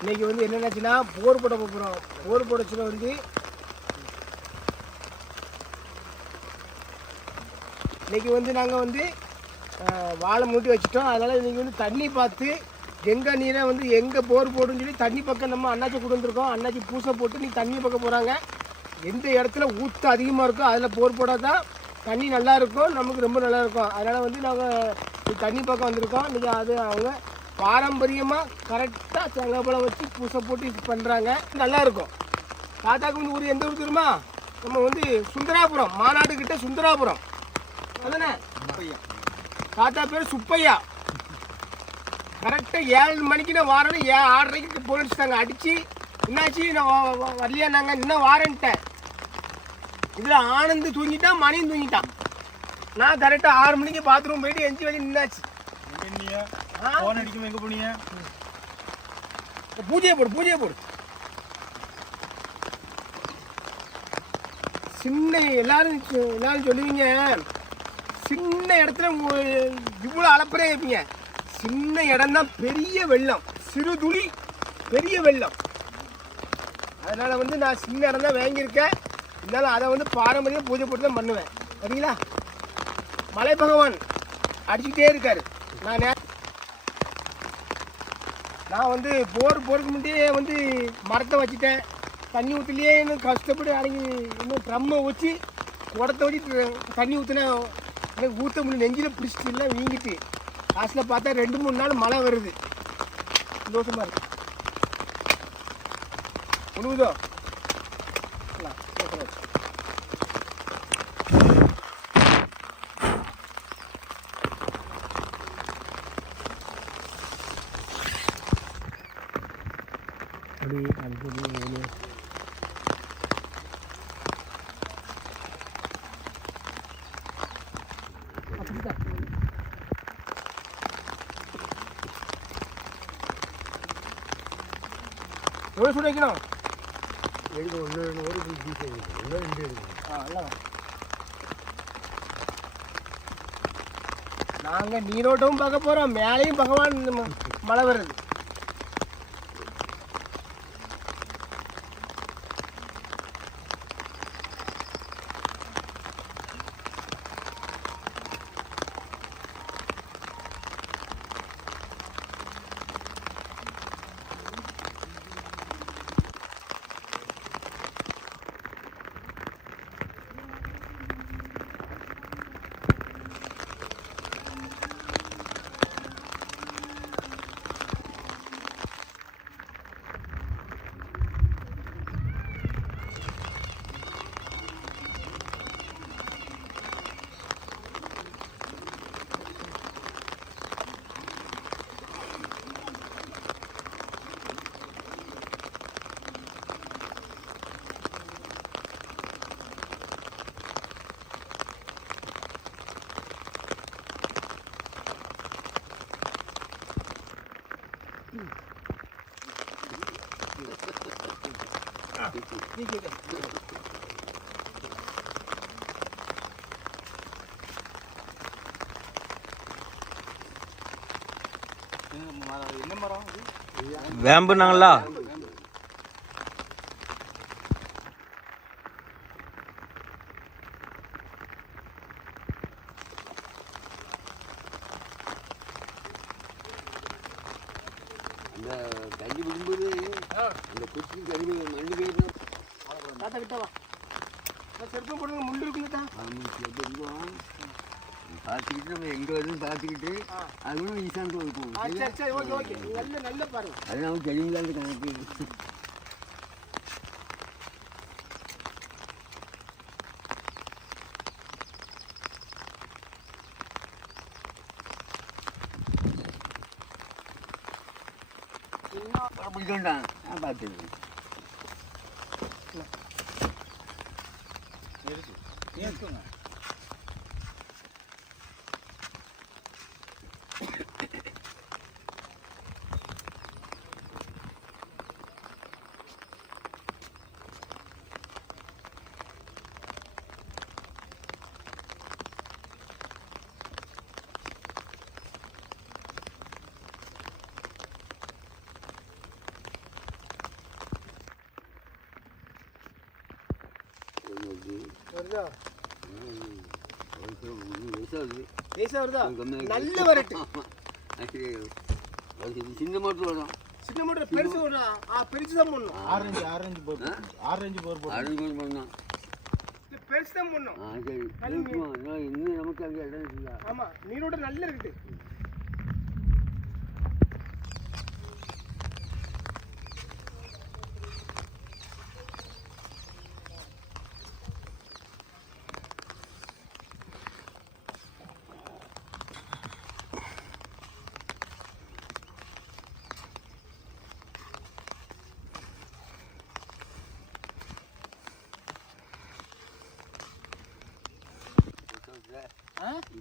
இன்னைக்கு வந்து என்னென்னாச்சுன்னா போர் போட போகிறோம் போர் போடச்சுல வந்து இன்னைக்கு வந்து நாங்கள் வந்து வாழை மூட்டி வச்சுட்டோம். அதனால் இன்றைக்கி வந்து தண்ணி பார்த்து எங்கே நீரை வந்து எங்கே போர் போடுன்னு சொல்லி தண்ணி பக்கம் நம்ம அண்ணாச்சி கொடுத்துருக்கோம் வந்திருக்கோம். அண்ணாச்சி பூசை போட்டு நீ தண்ணி பக்கம் போகிறாங்க எந்த இடத்துல ஊற்று அதிகமாக இருக்கோ அதில் போர் போட்டால் தான் தண்ணி நல்லா இருக்கும் நமக்கு ரொம்ப நல்லா இருக்கும். அதனால் வந்து நாங்கள் தண்ணி பக்கம் வந்திருக்கோம். இன்றைக்கி அது அவங்க பாரம்பரியமாக கரெக்டாக தேங்காய் பழம் வச்சு பூசை போட்டு பண்ணுறாங்க நல்லா இருக்கும் தாத்தாக்கு வந்து ஊர் எந்த ஊர் தெரியுமா? நம்ம வந்து சுந்தராபுரம் மாநாடு கிட்ட சுந்தராபுரம். அதானே? தாத்தா பேர் சுப்பையா. கரெக்டாக ஏழு மணிக்கு நான் வாரேன்னு ஏ ஆறரைக்கு போலீஸ்ட்டாங்க அடித்து என்னாச்சு? நான் வரலையா நாங்கள் இன்னும் வாரேன்ட்டேன். இதில் ஆனந்து தூங்கிட்டான் மணியும் தூங்கிட்டான் நான் கரெக்டாக ஆறு மணிக்கு பாத்ரூம் போயிட்டு எஞ்சி வந்து நின்னாச்சு? போன் அடிக்கும் எங்க போனீங்க? பூஜையை போடு பூஜையை போடு. சின்ன எல்லாரும் எல்லாரும் சொல்லுவீங்க. சின்ன இடத்துல இவ்வளோ அளப்பறே இருப்பீங்க. சின்ன இடம் தான் பெரிய வெள்ளம். சிறு துளி பெரிய வெள்ளம். அதனால வந்து நான் சின்ன இடம் தான் வாங்கியிருக்கேன். இருந்தாலும் அதை வந்து பாரம்பரிய பூஜை போட்டு தான் பண்ணுவேன். சரிங்களா? மலை பகவான் அடிச்சுக்கிட்டே இருக்காரு. நான் நான் வந்து போர் போருக்கு முன்னாடியே வந்து மரத்தை வச்சுட்டேன். தண்ணி ஊற்றிலேயே இன்னும் கஷ்டப்பட்டு அடங்கி இன்னும் ட்ரம்மை வச்சு குடத்தை வச்சு தண்ணி ஊற்றினேன் எனக்கு ஊற்ற முடியும் நெஞ்சில் பிடிச்சிட்டு இல்லை வீங்கிட்டு. லாஸ்ட்டில் பார்த்தா ரெண்டு மூணு நாள் மழை வருது. சந்தோஷமாக இருக்குது உழுவுதோ இல்ல, சந்தோஷமா இருக்கு. அப்படியே அடுத்தது வெளியே அப்படிதான் எவ்வளோ சுட வைக்கணும். எடுக்க ஒன்று ஒரு எடுக்கணும் ஒன்று ரெண்டு எடுக்கணும் ஆ எல்லாம் நாங்கள் நீரோட்டமும் பார்க்க போகிறோம் மேலேயும் பகவான் மழை வருது. என்ன மரம் அந்த தண்ணி விடும்போது அந்த குச்சி கருவி மண்ணு போயிருந்தா தாத்தா கிட்ட வா. நான் செருப்பம் போடுங்க முள்ளு இருக்குல்ல தான் பார்த்துக்கிட்டு நம்ம எங்கே வருதுன்னு பார்த்துக்கிட்டு. அதுவும் ஈசாந்து இருக்கும் அது நமக்கு தெரியுங்களா கணக்கு. చేసుకున్నాం வருதா? லேசா வருதா நல்ல வரட்டு. சின்ன மாட்டு வரும் சின்ன மட்டும் பெருசு வருதா? ஆ பெருசு தான் போடணும். ஆரஞ்சு ஆரஞ்சு போர் ஆரஞ்சு போர் போட்டு. அறுபது பேர் பண்ணலாம் பெருசு தான் போடணும். ஆ சரி. இருக்குமா? இன்னும் நமக்கு அங்கே இடம் இருக்குல்ல ஆமா நீரோட நல்ல இருக்குது.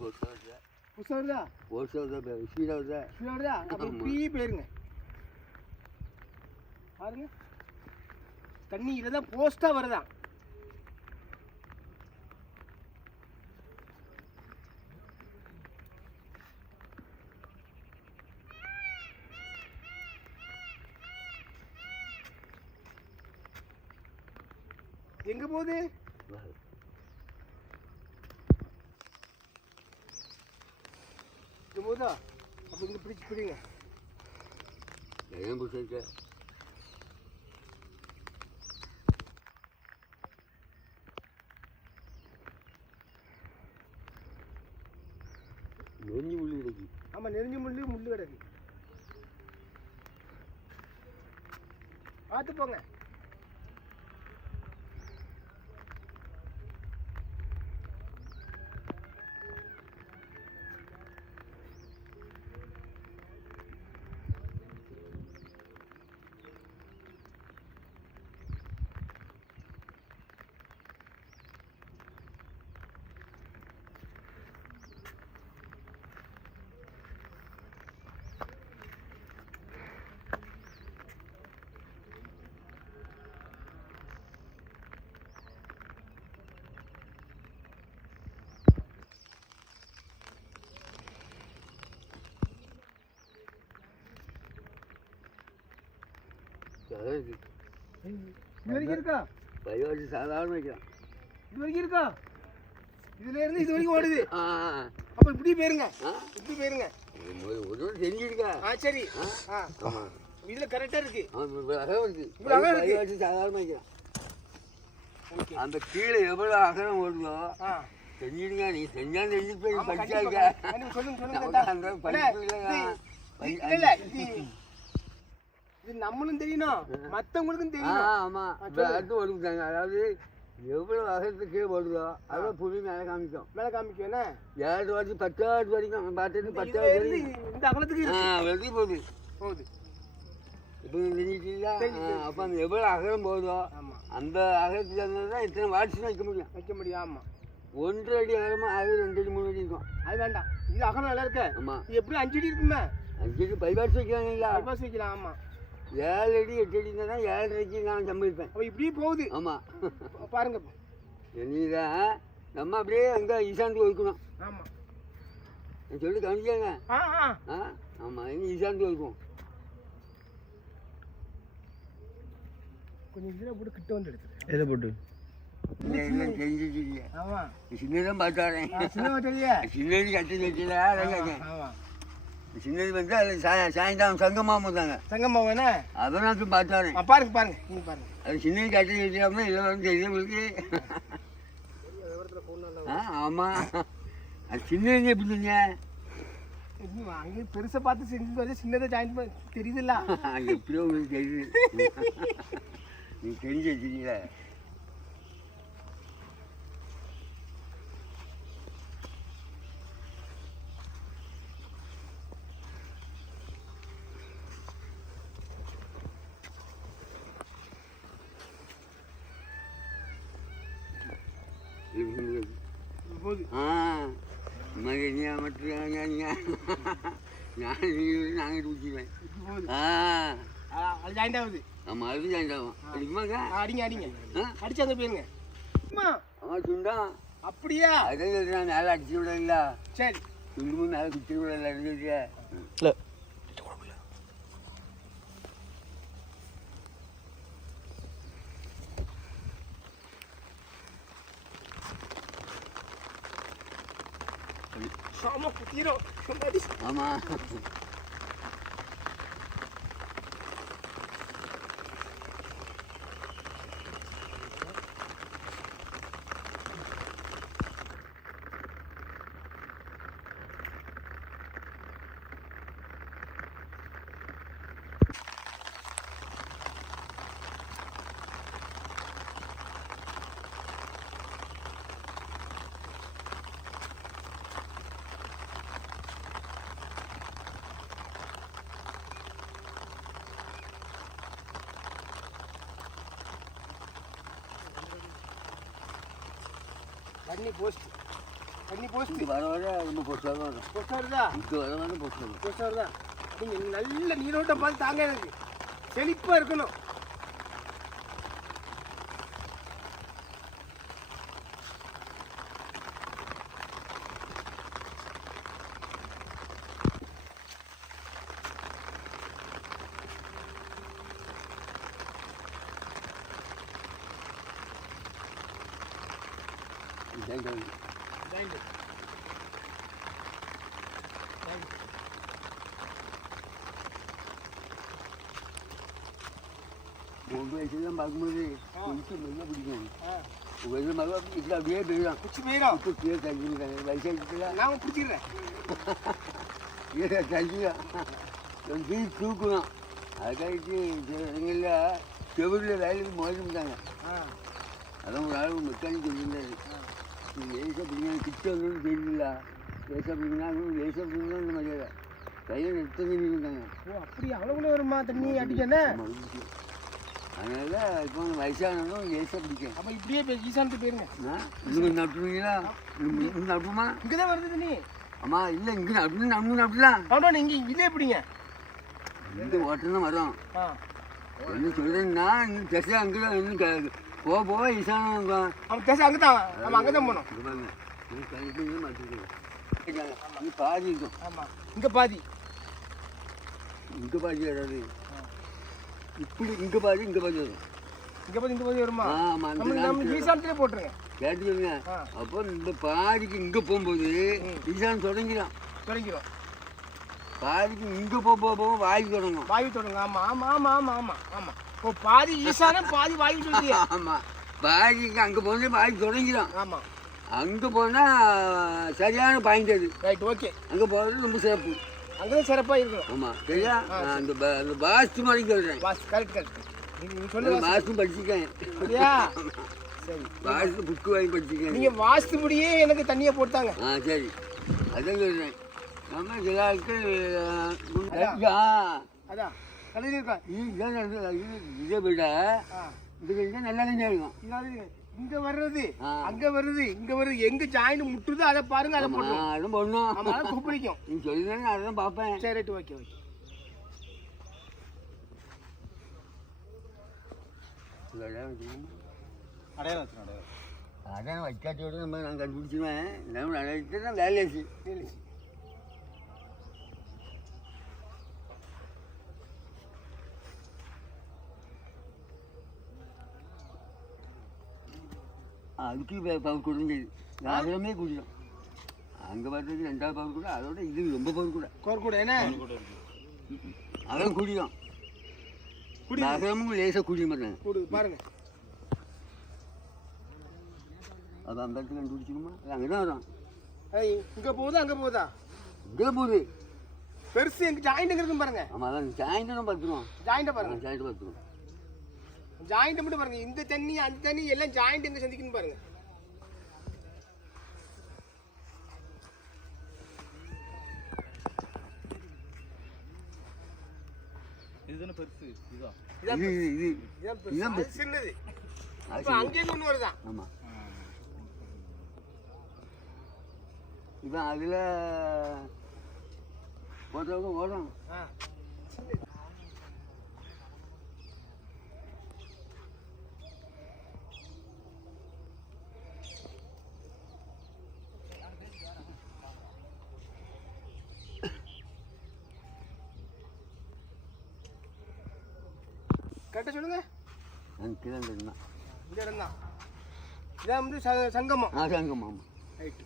புதுசா வருதா ஸ்பீடாக வருதா இப்படி வருதா போயிருங்க பாருங்க தண்ணி தான் போஸ்ட்டாக எங்க போகுது இங்க போகுதா அப்போ இங்க பிடிச்சு பிடிங்க ஏன் பிடிச்சிருக்க நெஞ்சு முள்ளு கிடைக்கு ஆமா நெருஞ்சி முள்ளு முள்ளு கிடக்கு பார்த்து போங்க இது வரைக்கும் இருக்கா? பைவாசி சாதாரண இது வரைக்கும் இருக்கா? இதுல இருந்து இது வரைக்கும் ஓடுது. ஆ அப்ப இப்படி போயிருங்க. இப்படி போயிருங்க. ஒரு தெரிஞ்சிருக்கா? ஆ சரி. இதுல கரெக்டா இருக்கு. பைவாசி சாதாரண ஓகே. அந்த கீழே எவ்வளோ அகலம் ஓடுதோ ஆ. தெரிஞ்சிடுங்க. நீ செஞ்சா தெரிஞ்சு போய் படிச்சா இருக்க. சொல்லுங்க சொல்லுங்க நமக்கு தாத்தா. அந்த இல்ல, படிப்பு இது- நம்மளும் தெரியணும். மத்தவங்களுக்கும் ஆ தெரியணும். ஆமாம் ஆ, இப்போ சொல்லுங்க. அடுத்து அதாவது எவ்வளோ அகலத்துக்கு கீழே ஓடுதோ அவ்வளோ புளி மேலே காமிக்கும். மேல காமிக்கும் என்ன? ஏழு வருஷம் பத்தாவது வரைக்கும் பார்த்துட்டு பத்தாவது வரைக்கும். இந்த அகலத்துக்கு வெளியே போகுது. போகுது. இப்போ தெரிஞ்சிட்டீங்களா தெரிஞ்சு, தெரிஞ்சு, அப்போ அந்த எவ்வளோ அகலம் போகுதோ ஆமா. அந்த அகலத்துக்கு தான் இத்தனை வாட்ஸ் வைக்க முடியும். வைக்க முடியும் ஆமா. ஒன்றரை அடி அகலமாக அது ரெண்டு அடி மூணு அடி இருக்கும். அது வேண்டாம். இது அகலம் நல்லா இருக்க. ஆமாம் இது எப்படி அஞ்சு அடி இருக்குமே? அஞ்சு பை வாட்ஸ் வைக்கிறாங்க பைபாஸ் வைக்கலாம் ஆமா. ஏழு அடி எட்டு அடி இருந்தால் தான் ஏழரைக்கு நான் சம்பாதிப்பேன். அப்ப இப்படியே போகுது. ஆமாம் பாருங்க. நீதான் நம்ம அப்படியே அங்கே ஈசாந்து ஒதுக்கணும். ஆமா. நான் சொல்லி கவனிக்காங்க ஆ ஆ. ஆ ஆமாம் எங்கே ஈசாந்து ஒதுக்கும் கொஞ்சம் இதுல போட்டு கிட்ட வந்து எடுத்துரு எதை போட்டு. சின்னதும் பார்த்தாரேன் சின்ன சின்னது கட்டி வச்சுல அதான் சின்னது வந்து அதில் சாய சாயந்தாம் சங்கமாக போதாங்க சங்கம்மா வேணா? அதெல்லாம் பார்த்தாரேன் ஆ, பாருங்க பாருங்க நீங்க பாருங்க. அது சின்னது கட்டி வச்சாமல் இல்லை வந்து தெரியும் உங்களுக்கு? ஆ ஆமாம் அது சின்னது எப்படி சொன்னீங்க இது அங்கே பெருசா பார்த்து செஞ்சு பார்த்து சின்னதை ஜாயின் பண்ண தெரியுதுல்ல? எப்படியோ உங்களுக்கு தெரியுது. நீ தெரிஞ்சு வச்சுக்கீங்கள குடிச்சுவேன் இப்படி போகுது ஆ. ஆ, அது ஜாயின் ஆகுது. ஆமாம் அது ஜாண்டாகும் அடிக்குமாங்க ஆ, அடிங்க அடிங்க. ஆ. அடிச்சு அங்கே போயிருங்க. அம்மா. அவன் சுண்டான் அப்படியா? அதே நான் மேலே அடிச்சு விடல சரி. சுண்டுமும் மேலே குச்சி விடல இல்லை. ஆமா குத்திரும். முன்னாடி தண்ணி போஸ்ட். தண்ணி போஸ்ட். வர வர ரொம்ப பொருளாக வரும் போஸ்ட் வருதா? இங்கே வர வர பொருளாக போஸ்ட் வருதா? நீங்க நல்ல நீரோட்டம் பார்த்து தாங்க எனக்கு. செழிப்பா இருக்கணும். பார்க்கும்போது கொஞ்சம் மெல்ல பிடிக்கும் வெள்ள மரம் இப்படி அப்படியே குச்சி போயிடும் இப்போ கீழே தள்ளிருக்காங்க வயசாகிட்டுல நான் பிடிச்சிடுறேன் கீழே தள்ளிடும் கொஞ்சம் தூக்கணும் அதுக்காகிட்டு சில இடங்களில் செவரில் வேலைக்கு மோதிட்டாங்க அதான் ஒரு ஆள் மெக்கானிக் சொல்லியிருந்தாரு லேசாக பிடிங்க கிட்ட வந்து தெரியல லேசாக பிடிங்கன்னா லேசாக இந்த மாதிரியா கையில் எடுத்து இருந்தாங்க ஓ அப்படியா அவ்வளோ வருமா தண்ணி அடிக்கணும் அதனால இப்போ வயசானதும் லேசாக பிடிக்கும் அப்போ இப்படியே போய் ஈசானத்து போயிருங்க. இன்னும் நட்டுருவீங்களா? இன்னும் நட்டுமா இங்கே தான் வருது தண்ணி அம்மா இல்லை இங்கே நட்டு நம்ம நட்டலாம். அவனோட இங்கே இதே பிடிங்க. இந்த ஓட்டம் தான் வரும். என்ன சொல்கிறேன்னா இன்னும் டெஸ்ட் அங்கே தான் இன்னும் போக போக ஈசானம் தான் அவன் பேச அங்கே தான் நம்ம அங்கே தான் இங்க பாருங்க. பாதி இருக்கும். ஆமாம் இங்கே பாதி. இங்கே பாதி வராது. இப்படி இங்கே பாதி இங்கே பாதி வரும் இங்கே பாதி இங்கே பாதி வருமா? ஆமாம் அந்த நம்ம ஈசானத்திலே போட்டுருங்க. கேட்டுக்கோங்க அப்போ இந்த பாதிக்கு இங்கே போகும்போது ம். ஈசானம் தொடங்கிடும் தொடங்கிடும் பாதிக்கு இங்கே போக போக போக வாய் தொடங்கும். வாயு தொடங்க ஆமாம் ஆமாம் ஆமாம் ஆமாம் ஆமாம் ஆமாம் ஓ பாதி ஈசானம் பாதி வாயு சொல்லியே ஆமாம் பாதிக்கு அங்கே போகும்போது வாய் தொடங்கிடும் ஆமாம் அங்கே போனால் சரியான பாயிண்ட் அது. ரைட் ஓகே அங்கே போகிறது ரொம்ப சிறப்பு. அங்கே தான் சிறப்பாக இருக்கணும் ஆமாம் சரியா? நான் அந்த அந்த பாஸ்து மாதிரி சொல்கிறேன் வாஸ் கரெக்ட் கரெக்ட் நீங்க நீங்க சொல்லுங்க மாஸ்டும் படிச்சிருக்கேன் சரியா சரி. பாஸ்து புக்கு வாங்கி படிச்சிருக்கேன் நீங்க வாஸ்துபடியே எனக்கு தண்ணியை போட்டாங்க. ஆ சரி. அதான் சொல்கிறேன் நம்ம ஆட்கள் அதான். கழுதி இருக்கா. இது- இதை விட ஆ. இது கொஞ்சம் நல்லா இருக்கும் இங்க வர்றது. அங்க வருது இங்க வருது எங்க ஜாயின் முட்டுதோ அதை பாருங்க அதை போட்டுரும் அதுவும் பொண்ணும். ஆமா அதை குப்பிடிக்கும். நீ சொல்லிதான் நான் அதான் பார்ப்பேன். சரி ரைட் ஓகே ஓகே. அடையாளம் வச்சு அடையாளம். அதான் வைக்காட்டியோட நம்ம நான் கண்டுபிடிச்சிருவேன். நம்ம நினைச்சிட்டு தான் வேலையாச்சு சரி. அதுக்கு பவர் குறைஞ்சது நகரமே குடிக்கும் அங்கே பார்த்தது ரெண்டாவது பவர் கூட அதோட இது ரொம்ப பவர் கூட. கோர் கூட என்ன? அதான் குடிக்கும் குடி நகரமும் லேசாக குடிக்க மாட்டாங்க குடு பாருங்க. அது அந்த இடத்துல கண்டுபிடிச்சிக்கணுமா அது அங்கே தான் வரும் ஏய், இங்க போகுதா அங்க போகுதா? இங்கே போகுது. பெருசு எங்க ஜாயிண்ட் இருக்கும் பாருங்க. ஆமாம் அதான் பார்த்துருவோம் ஜாயிண்ட பாருங்க. சாயந்தரம் பார்த்துருவோம் ஜாயிண்ட் மட்டும் பாருங்க. இந்த தண்ணி அந்த தண்ணி எல்லாம் ஜாயிண்ட் எங்க சந்திக்கணும் பாருங்க. இதுதானே பெருசு? இதுதான் இது இது இது. இதான் பெருசு. சின்னது. இப்ப அங்கேருந்து ஒண்ணு வருதா? ஆமாம் இப்போ அதில் போட்டவங்க ஓடும் ஆ. சின்னது. கரெக்டா சொல்லுங்க எனக்கு கீழே இந்த இடம் தான் இதான் வந்து ச- சங்கமம். ஆ ஆமாம் ரைட்டு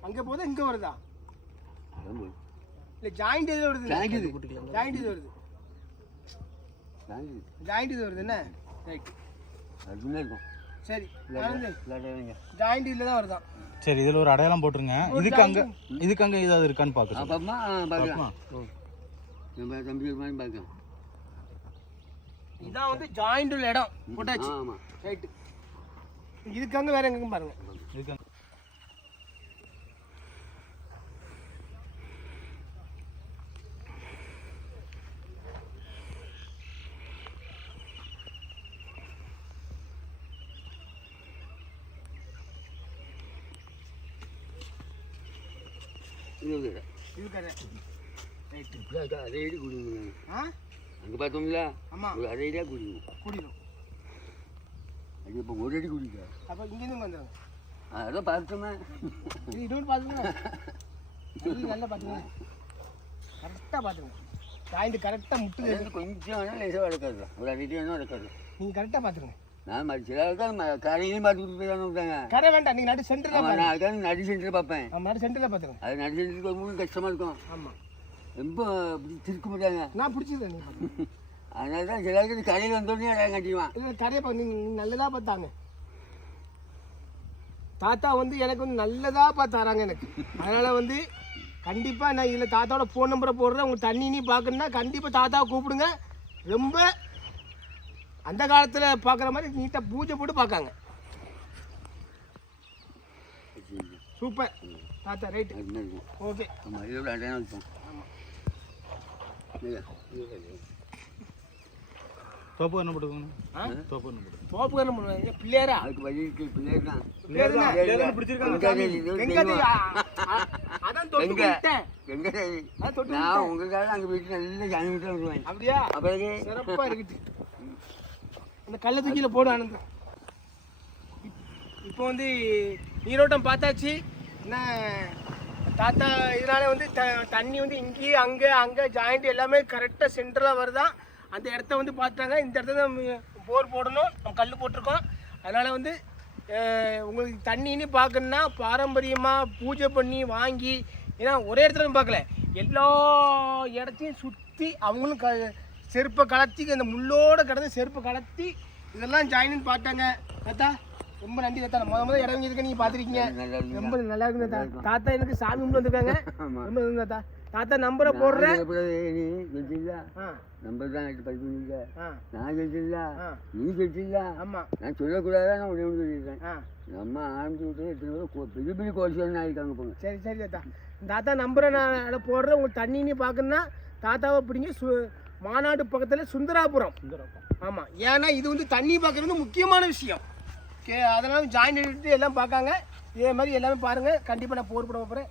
அங்கே போதா இங்கே வருதா? இல்லை ஜாயிண்ட் இது வருது. ஜாயிண்ட் இது. ஜாயிண்ட் இது வருது. ஜாயிண்ட் இது. வருது என்ன? ரைட் அதுமே இருக்கும். சரி ஜாயிண்ட் இதில் தான் வருதான் சரி இதில் ஒரு அடையாளம் போட்டுருங்க. இதுக்கு அங்கே இதுக்கு அங்கே ஏதாவது இருக்கான்னு பார்க்கலாம். பார்ப்போமா? நம்ம தம்பி மாதிரி பார்க்கலாம். இதான் வந்து ஜாயிண்ட் உள்ள இடம் போட்டாச்சு ரைட்டு இதுக்காங்க வேற எங்கேயும் பாருங்க. இதுக்கு அங்க- இது ரைட்டு இது அது அதே இடி குடிக்கணும் ஆ? அங்கே பார்த்தோம்ல? ஒரு அதே இடியாக குடிக்கணும் கூடிடும் அது இப்போ ஒரு அடி குடிக்க? அப்போ இங்கேருந்து வந்துடுங்க அதான் பார்த்தோமே. இது இன்னொன்று பார்த்துங்க இது நல்லா பார்த்துங்க கரெக்டாக பார்த்துங்க ஜாயிண்ட் கரெக்டாக முட்டுது. அது கொஞ்சம் வேணால் லேசாக வளர்க்காது. ஒரு அடி வேணும் வளர்க்காது. நீங்கள் கரெக்டாக பார்த்துங்க நான் ம- சில ஆட்கள் கரையிலையும் பார்த்து கொடுத்து தானே விட்டாங்க. கரை வேண்டாம் நீங்கள் நடு சென்டரில் நான் அதுக்காக நடி சென்டர் பார்ப்பேன். நடு சென்டரில் பார்த்துங்க அது நடி சென்டருக்கு ரொம்ப கஷ்டமாக இருக்கும். ஆமாம் ரொம்ப திருக்க மாட்டாங்க நான் பார்த்துங்க அதனால தான் ஆட்கள் கரையில் வந்தோடனே அடையாளம் கட்டிடுவான். இல்லை கரையை பார்த்து நல்லதாக பார்த்தாங்க தாத்தா வந்து எனக்கு வந்து நல்லதாக பார்த்து தராங்க எனக்கு. அதனால் வந்து கண்டிப்பாக நான் இதில் தாத்தாவோட ஃபோன் நம்பரை போடுறேன். உங்களுக்கு தண்ணி நீ பார்க்கணுன்னா கண்டிப்பாக தாத்தாவை கூப்பிடுங்க. ரொம்ப அந்த காலத்தில் பார்க்குற மாதிரி நீட்டாக பூஜை போட்டு பார்க்காங்க. சூப்பர். தாத்தா இருக்கும் ஓகே ஆமாம் இதோட அடையாளம் இருக்கும் ஆமாம் இல்லையா? இது தோப்பு என்ன போட்டுக்கோங்க? ஆ? தோப்பு என்ன தோப்பு என்ன பண்ணுவாங்க பிள்ளையாரா? அதுக்கு வழி இருக்கு பிள்ளைகள் தான் பிள்ளையார் தான். ஆ, அதான் தொட்டு எங்க? கும்பிட்டேன். எங்க இது? அதான் தொட்டு நான் அங்கே போயிட்டு நல்ல சாமி விட்டு வருவேன் அப்படியா? அப்புறம் சிறப்பா இருக்குது அந்த கள்ள தூக்கியில போடு ஆனந்த் இப்போ வந்து நீரோட்டம் பார்த்தாச்சு. என்ன தாத்தா இதனால வந்து த தண்ணி வந்து இங்கேயே அங்கே அங்கே ஜாயிண்ட் எல்லாமே கரெக்டாக சென்டராக வருதான் அந்த இடத்த வந்து பார்த்தாங்க இந்த இடத்துல நம்ம போர் போடணும். நம்ம கல் போட்டிருக்கோம். அதனால் வந்து உங்களுக்கு தண்ணின்னு பார்க்கணுன்னா பாரம்பரியமாக பூஜை பண்ணி வாங்கி ஏன்னா ஒரே இடத்துல பார்க்கல. எல்லா இடத்தையும் சுற்றி அவங்களும் க செருப்பை கலத்தி அந்த முள்ளோடு கிடந்து செருப்பை கலத்தி இதெல்லாம் ஜாயின்னு பார்த்தாங்க. தாத்தா ரொம்ப நன்றி தாத்தா. முத முதல்ல இடம் இருக்க நல்லா இருக்கு ரொம்ப நல்லா இருக்கு தாத்தா. தாத்தா எனக்கு சாமி கும்பிட்டு வந்திருக்காங்க. ஆமா. ரொம்ப நன்றி தாத்தா. தாத்தா நம்பரை போடுறேன் நம்பர் தான் எடுத்து படிப்பீங்க ஆ. நான் கெட்டில்ல ஆ. நீ கெட்டில்ல ஆமாம் நான் சொல்லக்கூடாதா நான் உடனே சொல்லியிருக்கேன். ஆ. நம்ம ஆரம்பிச்சு விட்டு எத்தனை பேர் பெரிய பெரிய கோர்ஸ் ஆகிருக்காங்க போங்க. சரி சரி தாத்தா. தாத்தா நம்பரை நான் போடுறேன். உங்களுக்கு தண்ணின்னு பார்க்கணுன்னா தாத்தாவை பிடிங்க. சு மாநாடு பக்கத்தில் சுந்தராபுரம். ஆமாம் ஏன்னா இது வந்து தண்ணி பார்க்குறது முக்கியமான விஷயம். அதெல்லாம் ஜாயின் எடுத்து எல்லாம் பார்க்காங்க. இதே மாதிரி எல்லாமே பாருங்கள் கண்டிப்பாக நான் போர் போட போகிறேன்